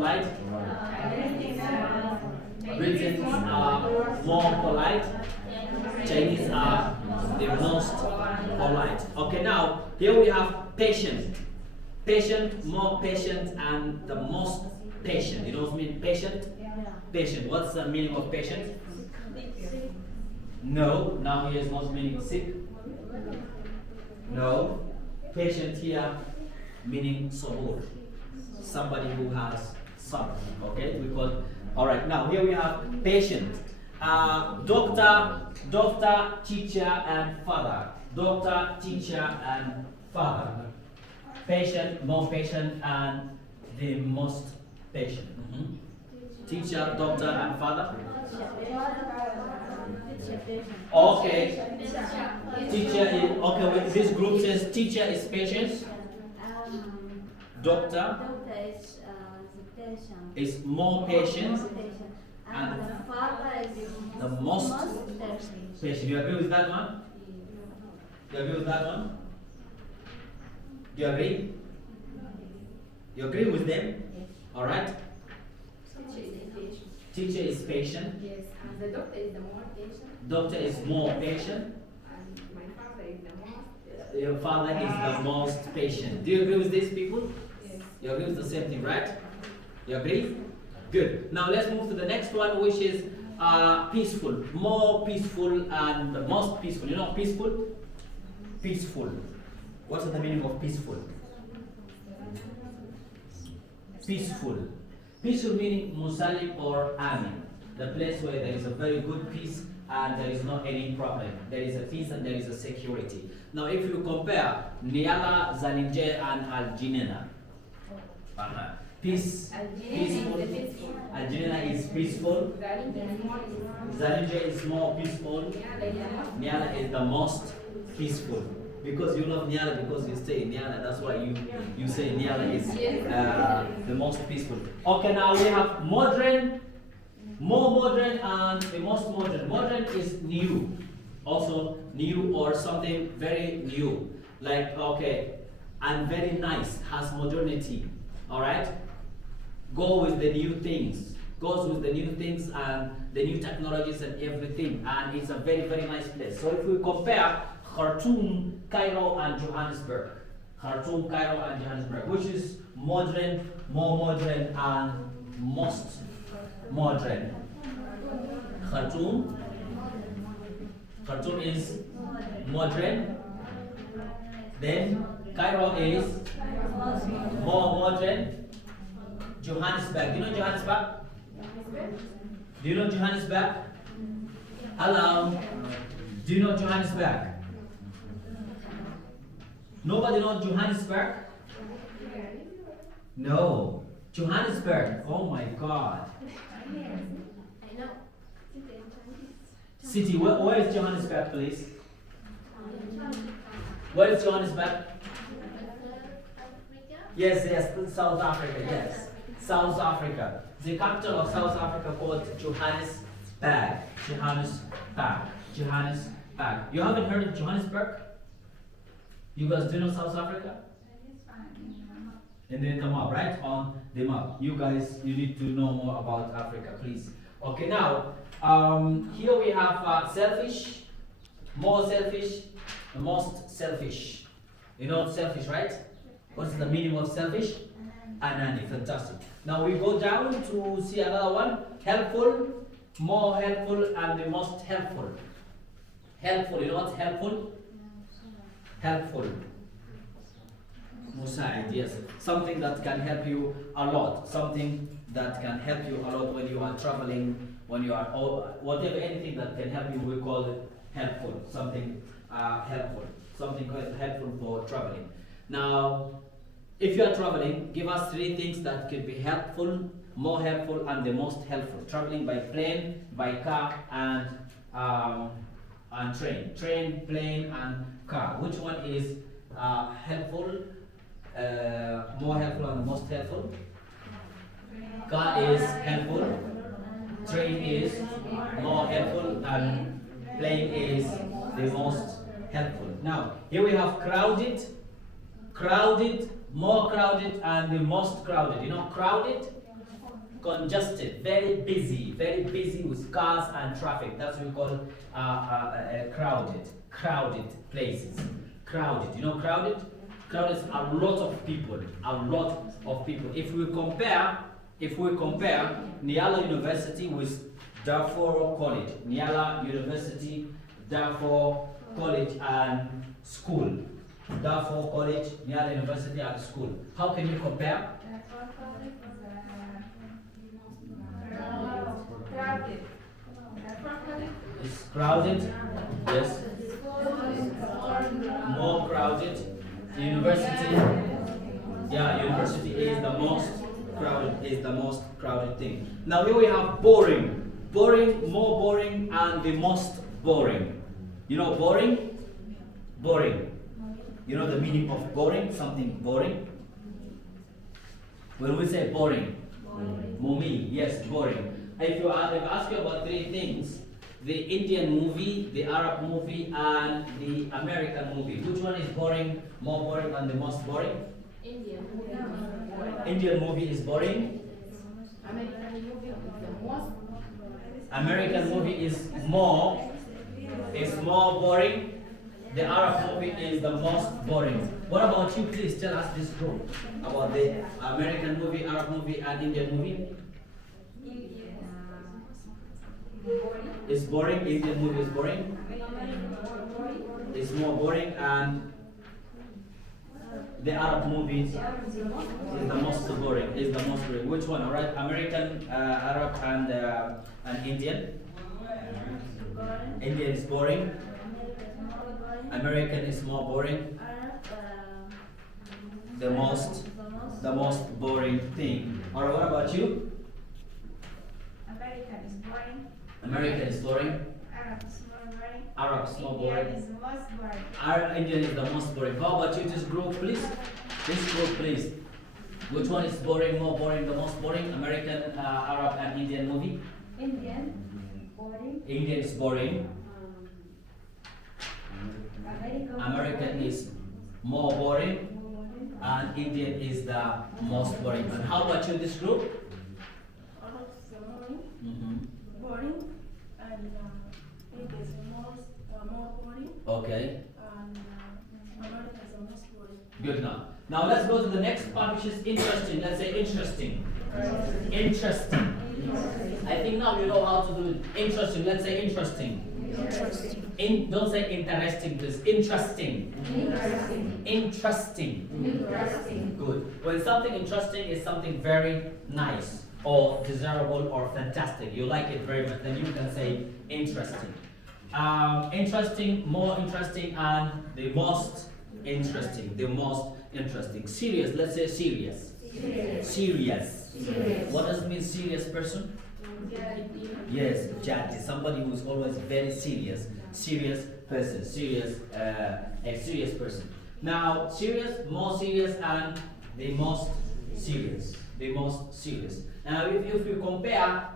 polite. Britons are more polite. Chinese are the most polite. Okay, now here we have patient. Patient, more patient, and the most patient. You know what I mean? Patient? Patient. What's the meaning of patient? No. Now here is not meaning sick. No. Patient here meaning sabur. Somebody who has sabr. Okay? We call. Alright, now here we have patient. Doctor, teacher, and father. Doctor, teacher, and father. Patient, more patient, and the most patient. Teacher, doctor, and father. Okay. Teacher is okay. When this group says teacher is patient, doctor is more patient, and the father is the most patient. patient. You agree with that one? You agree with that one? Do you agree? You agree with them? Yes. All right. Teacher is patient. Yes, and the doctor is the more patient. Doctor is more patient. And my father is the most. Your father is the most patient. Do you agree with these people? Yes. You agree with the same thing, right? You agree? Good. Now let's move to the next one, which is peaceful. More peaceful and the most peaceful. You know peaceful? Peaceful. What's the meaning of peaceful? Peaceful. Peaceful meaning musalim or amin. The place where there is a very good peace and there is not any problem. There is a peace and there is a security. Now if you compare Niala, Zalinje and Al-Jinena. Peace, peaceful. Al-Jinena is peaceful. Zalinje is more peaceful. Niala is the most peaceful. Because you love Niala because you stay in Niala. That's why you say Niala is the most peaceful. Okay, now we have modern, more modern, and the most modern. Modern is new. Also new or something very new. Like, okay, and very nice, has modernity. Alright? Go with the new things. Goes with the new things and the new technologies and everything. And it's a very, very nice place. So if we compare Khartoum, Cairo, and Johannesburg. Khartoum, Cairo, and Johannesburg. Which is modern, more modern, and most modern? Khartoum. Khartoum is modern. Then Cairo is more modern. Johannesburg. Do you know Johannesburg? Do you know Johannesburg? Hello. Do you know Johannesburg? Nobody knows Johannesburg? No. Johannesburg. Oh my God. I know. City. Where is Johannesburg, please? Where is Johannesburg? Yes, South Africa. Yes, South Africa. The capital of South Africa called Johannesburg. Johannesburg. You haven't heard of Johannesburg? You guys do know South Africa? And then the map, right? On the map. You guys, you need to know more about Africa, please. Okay, now, here we have selfish, more selfish, the most selfish. You know selfish, right? What's the meaning of selfish? Anani, fantastic. Now we go down to see another one. Helpful, more helpful, and the most helpful. Helpful, you know what's helpful? Helpful. Musaid, yes. Something that can help you a lot. Something that can help you a lot when you are traveling, when you are, or whatever, anything that can help you, we call it helpful. Something helpful. Something helpful for traveling. Now, if you are traveling, give us 3 things that could be helpful, more helpful, and the most helpful. Traveling by plane, by car, and train. Train, plane, and car. Which one is helpful, more helpful, and the most helpful? Car is helpful. Train is more helpful, and plane is the most helpful. Now, here we have crowded, crowded, more crowded, and the most crowded. You know, crowded congested, very busy with cars and traffic. That's what we call crowded places. Crowded, you know crowded? Crowded is a lot of people, If we compare Nyala University with Darfur College, Nyala University, Darfur College and school. Darfur College, Nyala University and school. How can you compare? Crowded. It's crowded, yes. More crowded. University, yeah, university is the most crowded thing. Now here we have boring, more boring, and the most boring. You know boring? Boring. You know the meaning of boring? Something boring? When we say boring, Mumi, yes, boring. If I ask you about three things, the Indian movie, the Arab movie, and the American movie, which one is boring, more boring, and the most boring? Indian movie. Indian movie is boring. American movie is the most. American movie is more boring. The Arab movie is the most boring. What about you? Please tell us this group about the American movie, Arab movie, and Indian movie. It's boring. Indian movie is boring. It's more boring, and the Arab movie is the most boring. Which one? All right, American, Arab, and Indian. Indian is boring. American is more boring. The most boring thing. All right, what about you? American is boring. American is boring. Arab is more boring. Arab is more Indian boring. is the most boring. Indian is the most boring. How about you? This group, please. Which one is boring, more boring, the most boring? American, Arab, and Indian movie? Indian, boring. Indian is boring. American is more boring. And Indian is the most boring. And how about you, this group? Arab is boring. Mm-hmm. Boring. And it is more boring. Okay. And America is the most boring. Good now. Now let's go to the next part, which is interesting. Let's say interesting. Interesting. I think now you know how to do it. Interesting. Let's say interesting. Don't say interesting, please. Interesting. Interesting. Good. When something interesting is something very nice or desirable or fantastic, you like it very much, then you can say interesting. Interesting, more interesting, and the most interesting. Serious. Let's say serious. Serious. What does it mean, serious person? Yes, judge. Somebody who is always very serious. Serious person. A serious person. Now, serious, more serious, and the most serious. Now, if you compare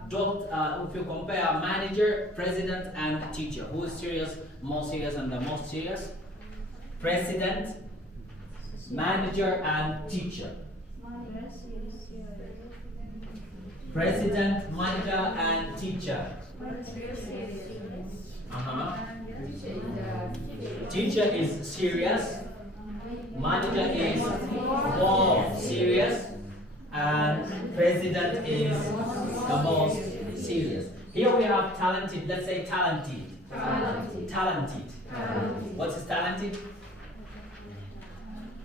manager, president, and teacher, who is serious, more serious, and the most serious? President, manager, and teacher. President, manager, and teacher. Teacher is serious. Manager is more serious. And president is the most serious. Here we have talented. Let's say talented. Talented. What is talented?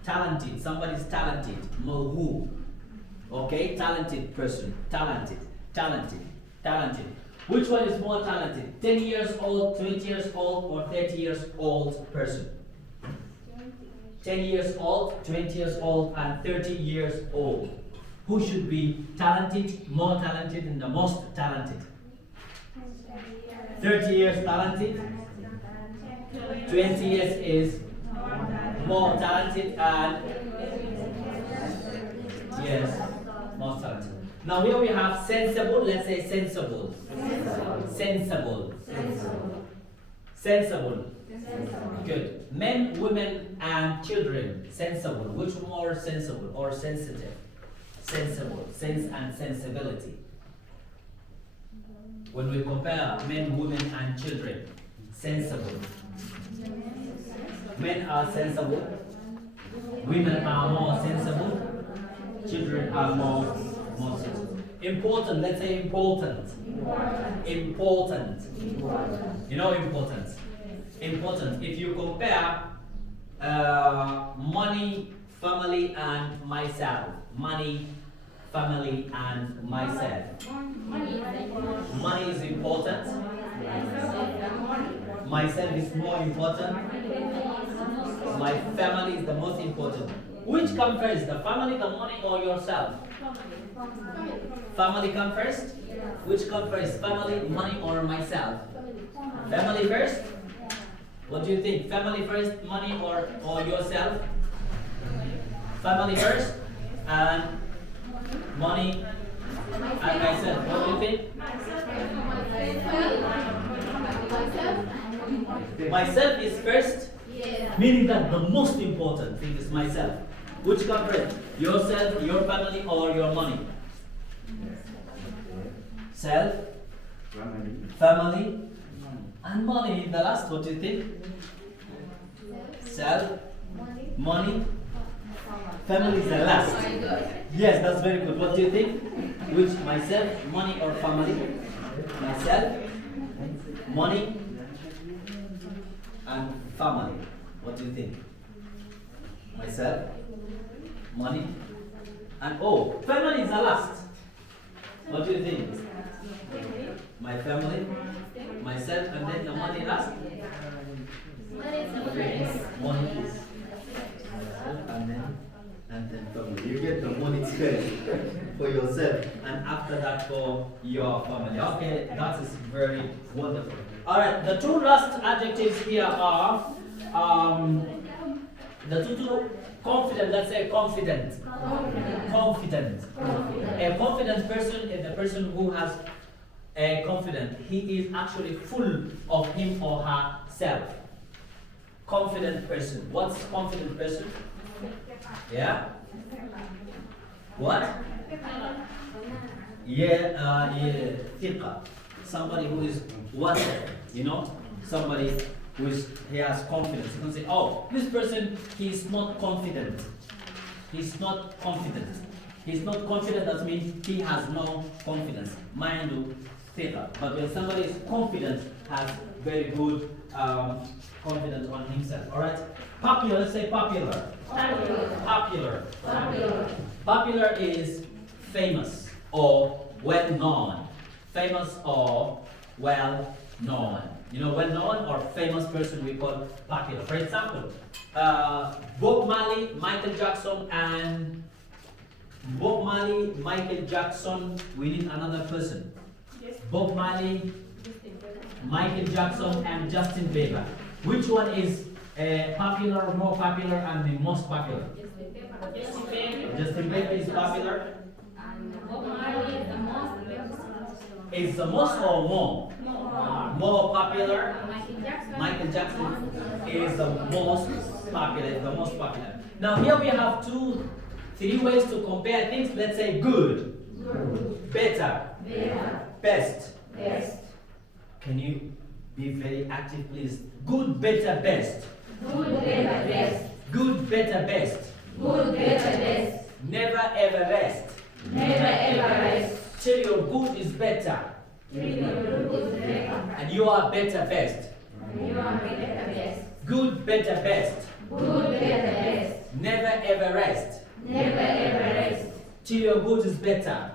Talented. Somebody's talented. Who? Okay, talented person. Talented. Which one is more talented? 10 years old, 20 years old, or 30 years old person? 10 years old, 20 years old, and 30 years old. Who should be talented, more talented, and the most talented? 30 years talented, 20 years is more talented, and yes, most talented. Now here we have sensible. Let's say sensible. Sensible. Good. Men, women, and children. Sensible. Which more sensible or sensitive? Sensible. Sense and sensibility. When we compare men, women, and children, sensible. Men are sensible. Women are more sensible. Children are more sensible. Important. Let's say important. Important. You know importance. Important. If you compare money, family, and myself. Money, family, and myself. Money is important. Myself is more important. My family is the most important. Which comes first, the family, the money, or yourself? Family come first? Which comes first, family, money, or myself? Family first? What do you think? Family first, money, or yourself? Family first, and money, and myself. What do you think? Myself is first, meaning that the most important thing is myself. Which comes first? Yourself, your family, or your money? Self, family, and money. The last, what do you think? Self, money, family is the last. Yes, that's very good. What do you think? Which, myself, money, or family? Myself, money, and family. What do you think? Myself, money, and oh, family is the last. What do you think? My family, myself, and then the money last? Money is myself, and then family. You get the money first for yourself, and after that for your family. Okay, that is very wonderful. Alright, the two last adjectives here are the two confident, let's say confident. Confident. A confident person is the person who has a confident. He is actually full of him or herself. Confident person. What's confident person? Yeah? What? Yeah, thiqa. Somebody who is what? You know? Somebody he has confidence. You can say, oh, this person, he's not confident. He's not confident. He's not confident, that means he has no confidence. Mind you, thiqa. But when somebody is confident, has very good confidence on himself. Alright? Popular, let's say popular. Popular. Popular is famous or well known. Famous or well known. You know, well known or famous person we call popular. For example, Bob Marley, Michael Jackson, and Bob Marley, Michael Jackson, we need another person. Bob Marley, Michael Jackson, and Justin Bieber. Which one is popular, more popular, and the most popular? Justin Bieber is popular. Bob Marley is the most. Is the most or more? More popular. Michael Jackson. Is the most popular. The most popular. Now here we have three ways to compare things. Let's say good, better, best. Can you be very active, please? Good, better, best. Good, better, best. Never ever rest. Till your good is better. And you are better, best. Good, better, best. Never ever rest. Till your good is better.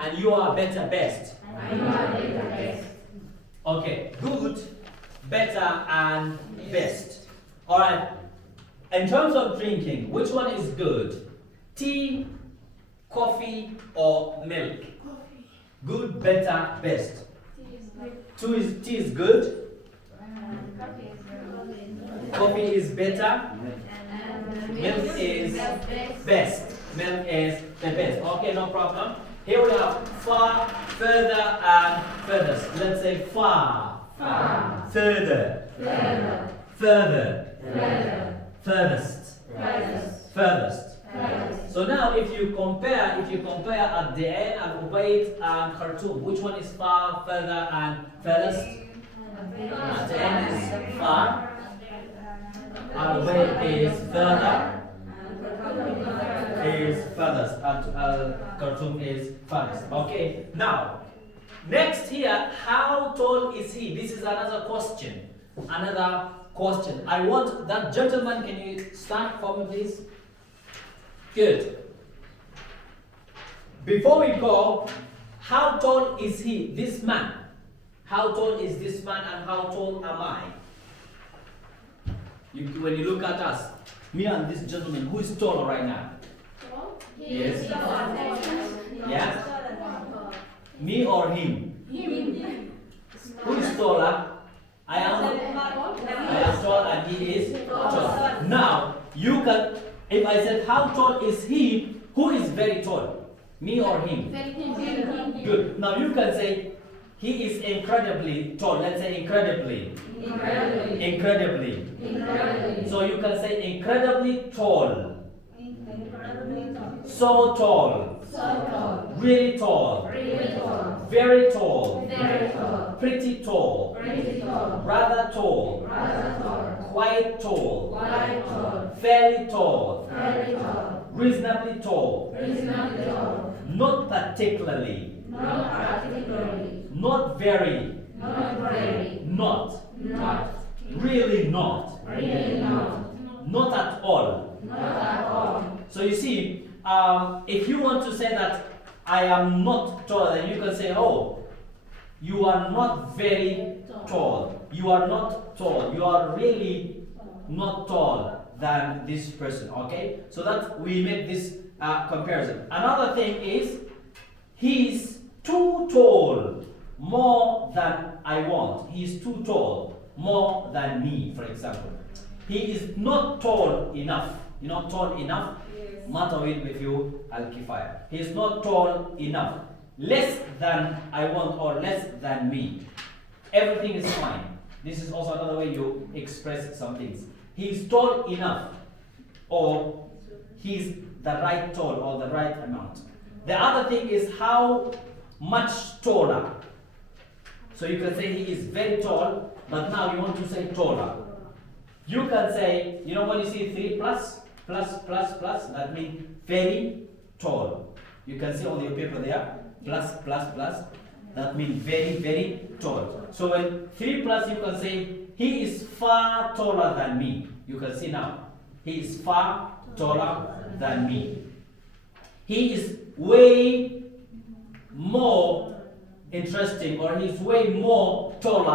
And you are better, best. Okay, good, better, and best. Alright. In terms of drinking, which one is good? Tea, coffee, or milk? Good, better, best. Tea is good. Coffee is better. Milk is best. Milk is the best. Okay, no problem. Here we have far, further, and furthest. Let's say far. Further. Further. Furthest. Furthest. So now if you compare at the end and Ubayd and Khartoum, which one is far, further and furthest? At the end is far, and Ubayd is further, is furthest, and Khartoum is furthest. Okay, now, next here, how tall is he? This is another question. Another question. I want that gentleman, can you stand for me, please? Good. Before we go, how tall is he, this man? How tall is this man and how tall am I? When you look at us, me and this gentleman, who is taller right now? Yes. Yeah? Me or him? Who is taller? I am tall and he is tall. Now, you can, if I said how tall is he, who is very tall? Me or him? Good. Now you can say he is incredibly tall. Let's say incredibly. Incredibly. So you can say incredibly tall. So tall. Really tall. Very tall. Pretty tall. Rather tall. Quite tall. Fairly tall. Reasonably tall. Not particularly. Not very. Not. Really not. Not at all. So you see, if you want to say that I am not tall, then you can say, oh, you are not very tall. You are not tall. You are really not tall than this person. Okay? So that we make this comparison. Another thing is, he's too tall more than I want. He's too tall more than me, for example. He is not tall enough. You know, tall enough? Matawid with you, al-kifaya. He is not tall enough. Less than I want or less than me. Everything is fine. This is also another way you express some things. He is tall enough, or he's the right tall or the right amount. The other thing is how much taller. So you can say he is very tall, but now you want to say taller. You can say, you know when you see 3 plus, that means very tall. You can see on your paper there, plus, that means very, very tall. So when 3 plus, you can say, he is far taller than me. You can see now, he is far taller than me. He is way more interesting, or he's way more taller